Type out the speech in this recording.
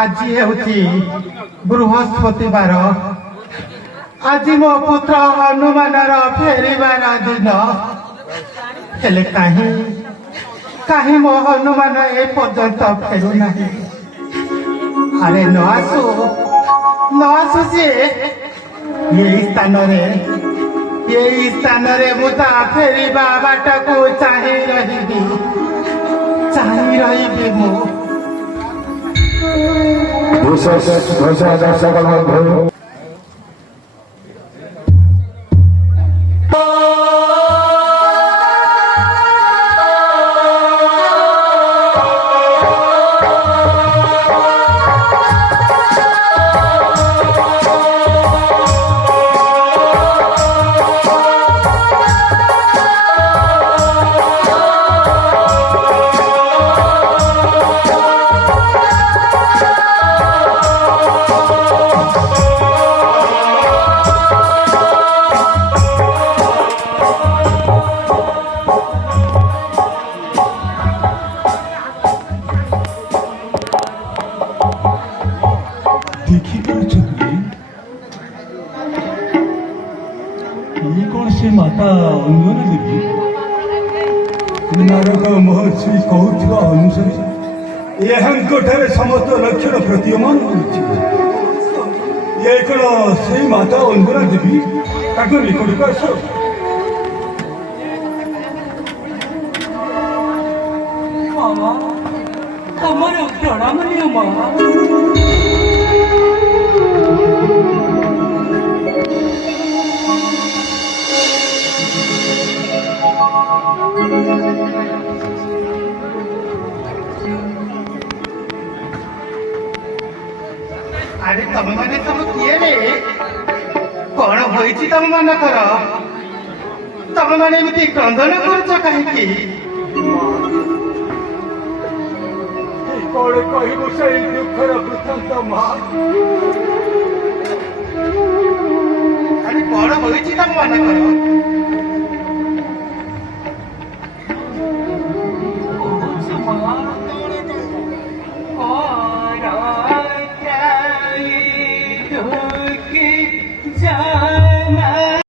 আজি ହେଉଛି ବୃହସ୍ପତିବାର। ଆଜି ମୋ ପୁତ୍ର ହନୁମାନର ଫେରିବାର ଦିନ। ହେଲେ କାହିଁ ମୋ ହନୁମାନ ଏପର୍ଯ୍ୟନ୍ତ ଫେରୁନାହିଁ? ଆରେ ନ ଆସୁ ସିଏ। ଏଇ ସ୍ଥାନରେ ମୁଁ ତା ଫେରିବା ବାଟକୁ ଚାହିଁ ରହିବି ମୁଁ। ମାତା ଅଞ୍ଜନ ଦେବୀ ନାରଦ ମହର୍ଷି କହୁଥିବା ଅନୁସାରେ ଏହାଙ୍କଠାରେ ସମସ୍ତ ଲକ୍ଷଣ ପ୍ରତୀୟମାନ ହୋଇଛି। ଏ କଣ ସେଇ ମାତା ଅଞ୍ଜନା ଦେବୀ? ତାଙ୍କ ନିକଟକୁ ଆସ। ତମର ପ୍ରଣାମ ନିୟମ। ଆରେ ତମେମାନେ ସବୁ କିଏ ରେ? କଣ ହୋଇଛି ତମମାନଙ୍କର? ତମେମାନେ ଏମିତି କ୍ରନ୍ଦନ କରୁଛ କାହିଁକି? କଣ କହିବୁ ସେଇ ଦୁଃଖର ବୃତ୍ତାନ୍ତ ମା? ଆରେ କଣ ହୋଇଛି ତମମାନଙ୍କର?